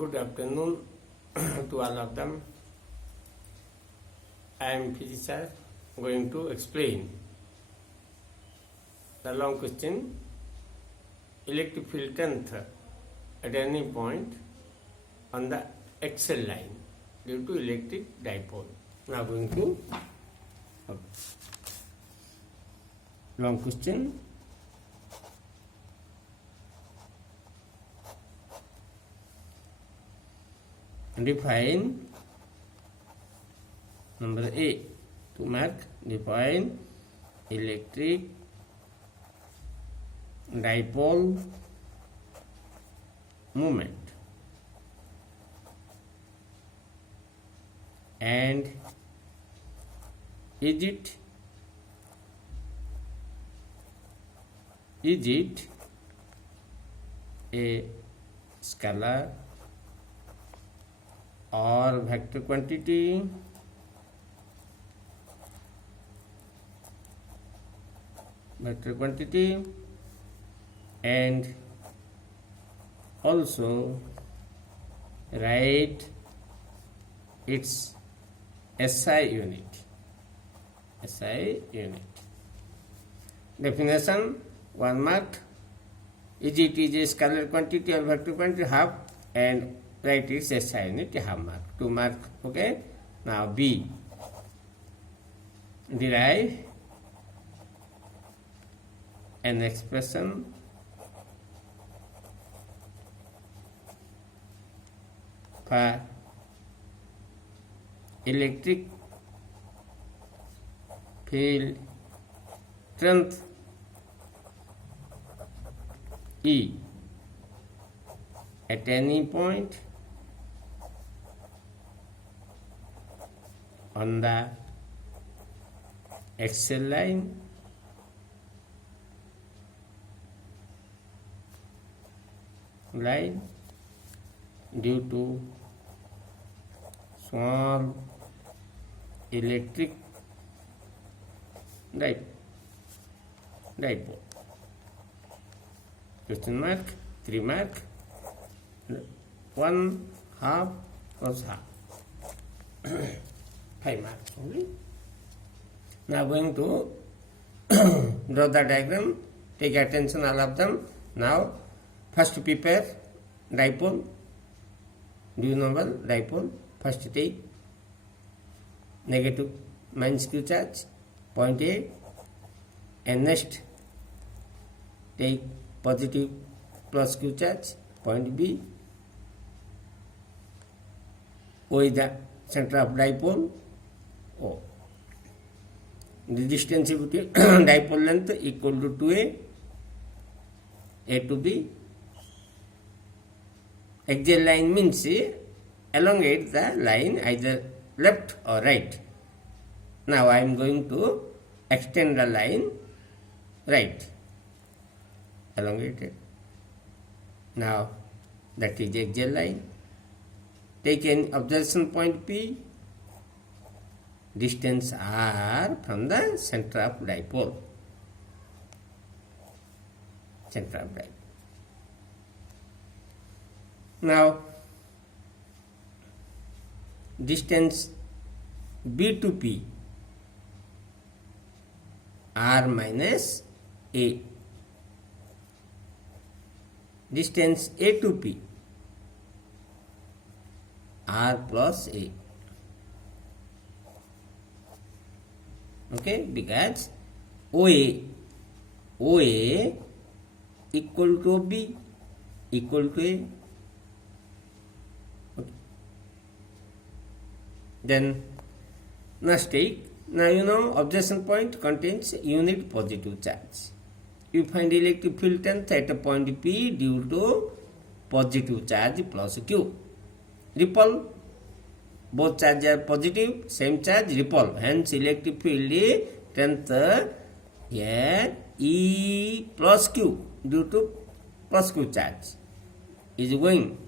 Good afternoon to all of them. I am physician going to explain the long question. Electric field strength at any point on the axial line due to electric dipole. Now going to long question. Define number A to mark define electric dipole moment and is it a scalar or vector quantity? And also write its SI unit. Definition 1 marked. Is it a scalar quantity or vector quantity? Half, and write its SI unit half mark. 2 mark. Okay. Now B. Derive an expression for electric field strength E at any point on the axial line due to small electric dipole. Question mark, 3 mark, 1 half plus half. 5 marks only. Now going to draw the diagram. Take attention all of them. Now first prepare dipole. Do you know well dipole? First take negative minus q charge, point A, and next take positive plus q charge, point B. O is the center of dipole. O. The distance between dipole length equal to 2A, A to B. Axial line means elongate the line either left or right. Now I am going to extend the line right. Elongate it. Now that is axial line. Take an observation point P. Distance R from the center of dipole. Now distance B to P, R minus A. Distance A to P, R plus A. Okay, because OA equal to B equal to A. Okay. Then next take. Now you know observation point contains unit positive charge. You find electric field strength at a point P due to positive charge plus Q. Repel. Both charges are positive, same charge, repel. Hence electric field strength here E plus Q due to plus Q charge is going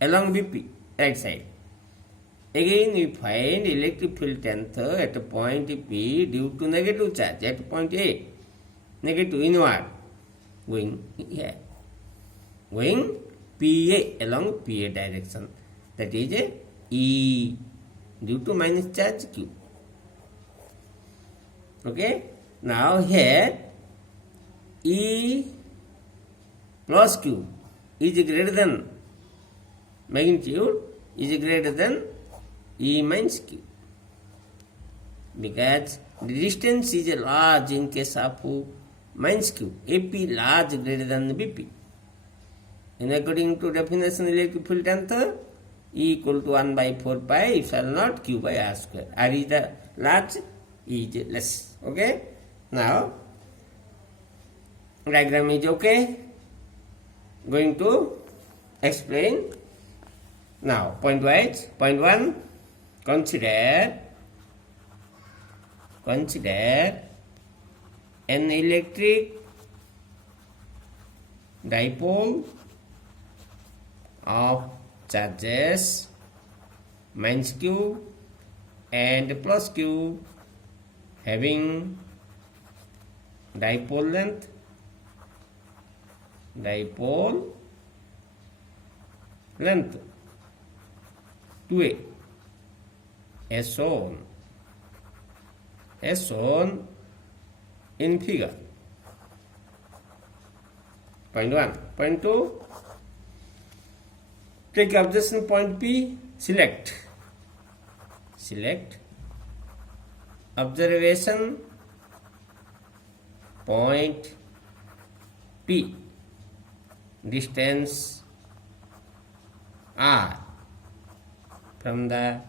along BP, right side. Again we find electric field strength at a point P due to negative charge at point A. Negative inward going here. Going PA along PA direction. That is a E due to minus charge Q. Okay. Now here E plus Q is greater than magnitude is greater than E minus Q, because the distance is large in case of minus Q. AP large greater than BP. And according to definition electric field length, E equal to 1 by 4 pi epsilon naught Q by R square. R is the large, E is less. Okay. Now diagram is okay. Going to explain now point wise. Point 1, consider an electric dipole of charges minus Q and plus Q having dipole length 2a as shown in figure. Point 1. Point 2, take observation point P, select observation point P, distance R from the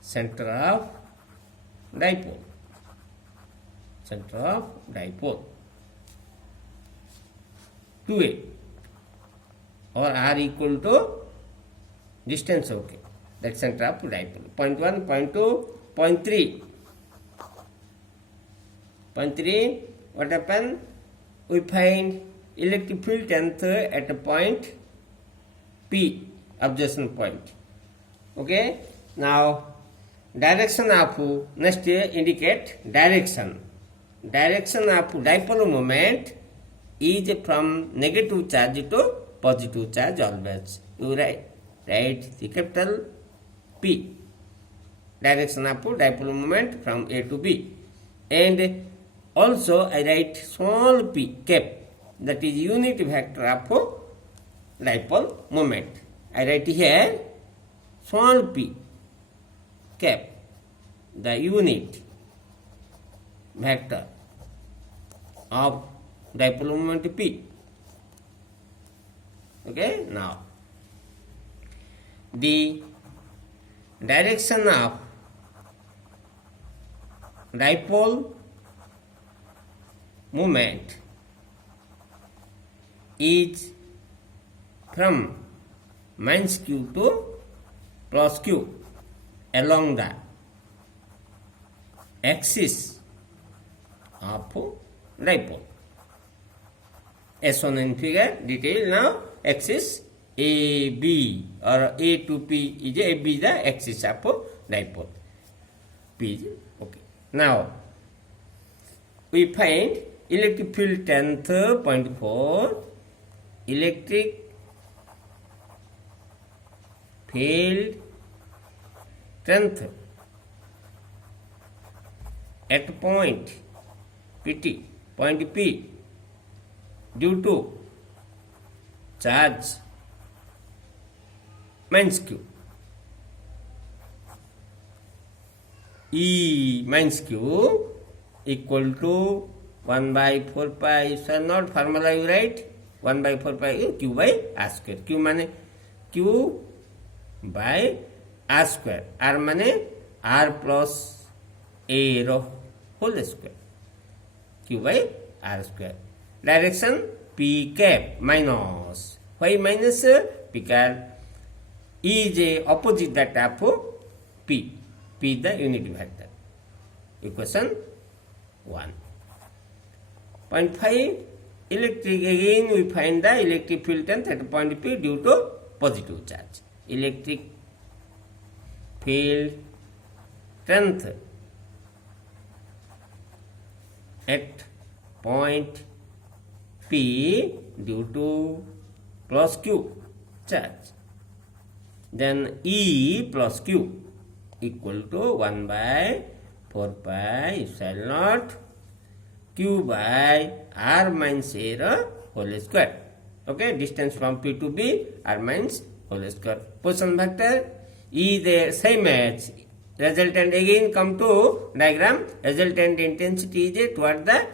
center of dipole. Center of dipole 2a or R equal to distance. Okay, that's center of dipole. Point 1, point 2, point 3. Point 3, what happened? We find electric field length at a point P, observation point. Okay, now direction of next indicate direction of dipole moment is from negative charge to positive charge always. You write the capital P, direction of dipole moment from A to B, and also I write small p cap, that is unit vector of dipole moment. I write here small p cap, the unit vector of dipole moment P. Okay, now the direction of dipole moment is from minus Q to plus Q along the axis of dipole. As shown in figure, detail now, axis AB or A to P is AB the axis of dipole. P is okay. Now we find electric field length, point 4, electric field strength at point PT, point P, due to charge minus Q. E minus Q equal to 1 by 4 pi epsilon naught, formula you write 1 by 4 pi Q by R square. Q माने Q by R square, R माने R plus A row whole square, Q by R square. Direction P cap minus. Why minus? Because E is a opposite that of P. P is the unit vector. Equation 1. Point 5, electric, again we find the electric field length at point P due to positive charge. Electric field strength at point P due to plus Q charge. Then E plus Q equal to 1 by 4 pi epsilon naught Q by R minus A whole square. Okay, distance from P to B, R minus whole square. Position vector E the same as resultant. Again come to diagram. Resultant intensity is toward the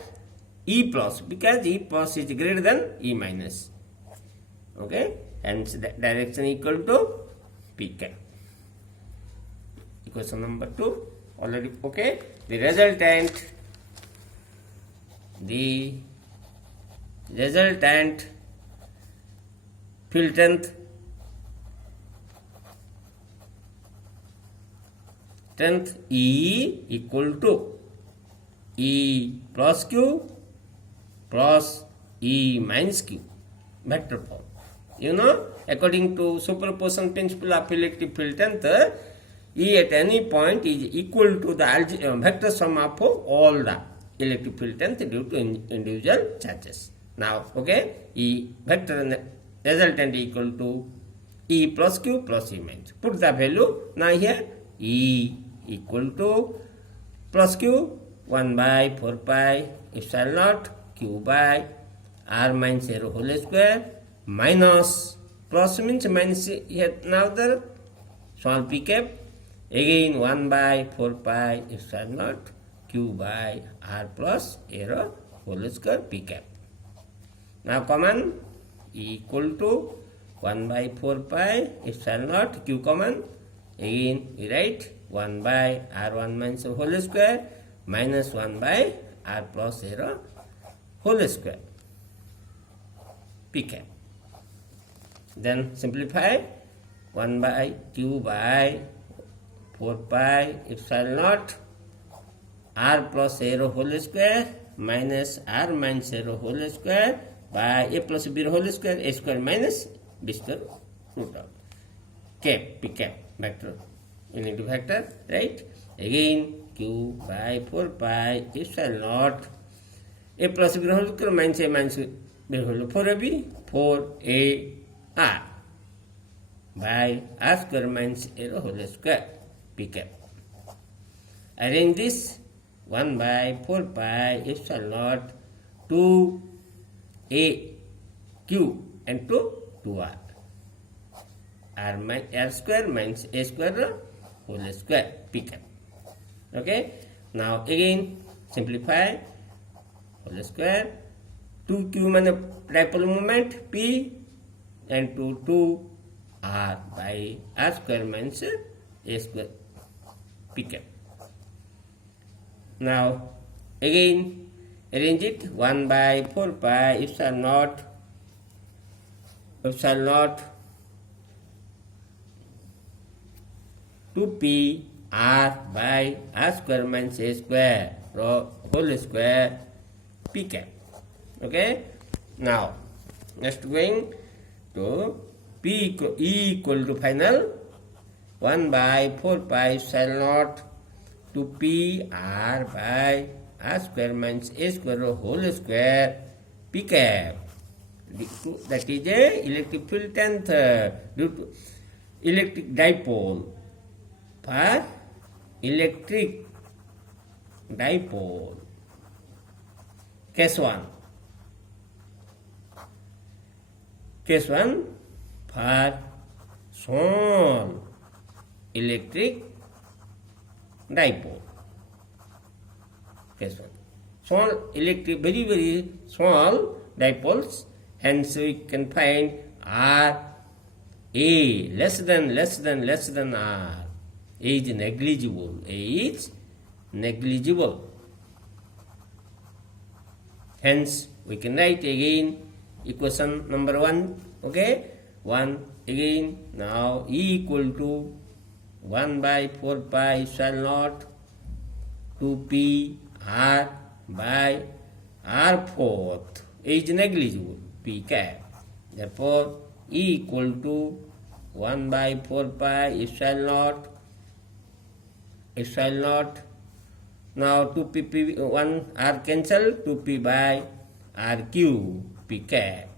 E plus, because E plus is greater than E minus. Okay, hence the direction equal to P cap. Equation number 2 already. Okay, the resultant field strength E equal to E plus Q plus E minus Q, vector form. You know, according to superposition principle of electric field strength, E at any point is equal to the vector sum of all the electric field strength due to individual charges. Now, okay, E vector resultant equal to E plus Q plus E minus. Put the value now here. E equal to plus Q 1 by 4 pi epsilon naught Q by R minus 0 whole square minus plus means minus here now the small p cap, again 1 by 4 pi epsilon naught Q by R plus 0 whole square p cap. Now common E equal to 1 by 4 pi epsilon naught Q common, again we write 1 by R1 minus whole square minus 1 by R plus 0 whole square p cap. Then simplify 1 by Q by 4 pi epsilon naught R plus 0 whole square minus R minus 0 whole square by A plus B whole square, A square minus B square root of cap, P cap vector, unity vector, right? Again Q by 4 pi epsilon naught A plus B whole square minus A minus B whole 4AB 4A R by R square minus A whole square P cap. Arrange this 1 by 4 pi epsilon naught to A Q and to 2R R square minus A square whole square P cap. Okay, now again simplify whole square 2Q minus dipole moment P and to 2R by R square minus A square P cap. Now again arrange it 1 by 4 pi epsilon naught 2P R by R square minus A square whole square P cap. Okay, now next going to E equal to final 1 by 4 pi epsilon naught 2P R by R square minus A square whole square P cap. That is a electric field strength due to electric dipole. For electric dipole, case 1 for small electric dipole. Case 1, small electric, very small dipoles, hence we can find R A less than R. A is negligible. A is negligible. Hence we can write again equation number 1. Okay, 1 again. Now E equal to 1 by 4 pi epsilon naught 2P R by R fourth. A is negligible. P cap. Therefore E equal to 1 by 4 pi epsilon naught. Now 2P 1 R cancel, 2P by RQ P cap.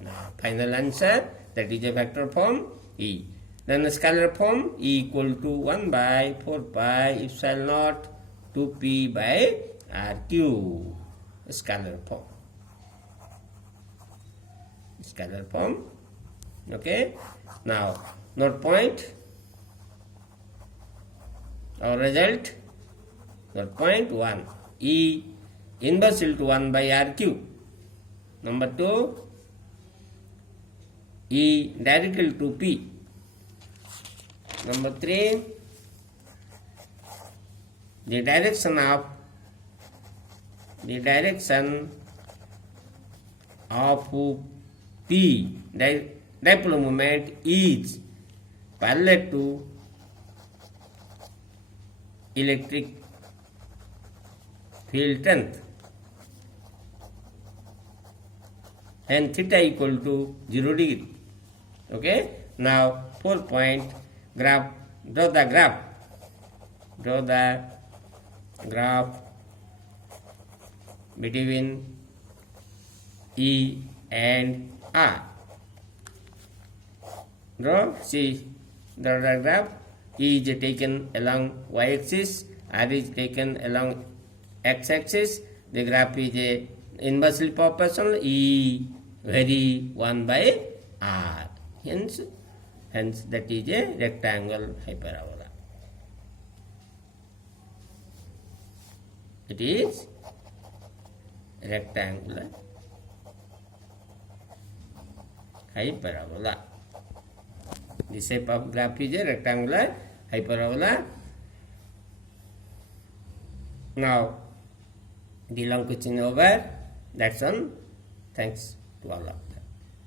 Now, final answer, that is a vector form E. Then the scalar form E equal to 1 by 4 pi epsilon naught 2p by RQ. Scalar form. Scalar form. Okay. Now, note point. Our result, note point 1. E inverse to 1 by RQ. Number 2, E directly to P. Number 3, the direction of P, dipole moment, is parallel to electric field strength, and theta equal to 0 degree. Okay. Now 4 point graph. Draw the graph between E and R. Draw the graph. E is taken along y-axis, R is taken along x-axis. The graph is inversely proportional. E vary 1 by R. Hence that is a rectangle hyperbola. It is rectangular hyperbola. The shape of graph is a rectangular hyperbola. Now, the long question over. That's all. Thanks to all of you.